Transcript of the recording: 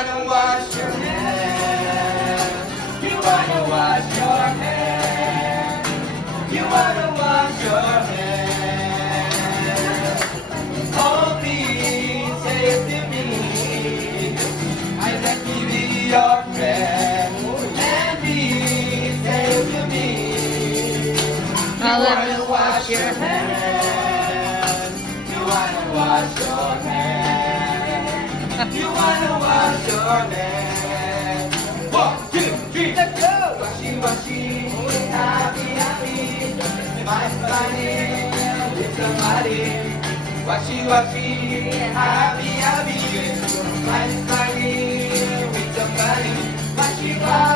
wanna wash your hands. You wanna wash your hands. You wanna wash your hands. Oh, please say it to me. I'd like to be your friend. And please say it to me. You wanna wash your hands. You wanna wash your hands. You wanna wash your hands. 1, 2, 3, let's go! Washi, washi, happy, happy. Smile, smiling with somebody. Washi, washi, happy, happy. Smile, smiling with somebody. Washi, washi.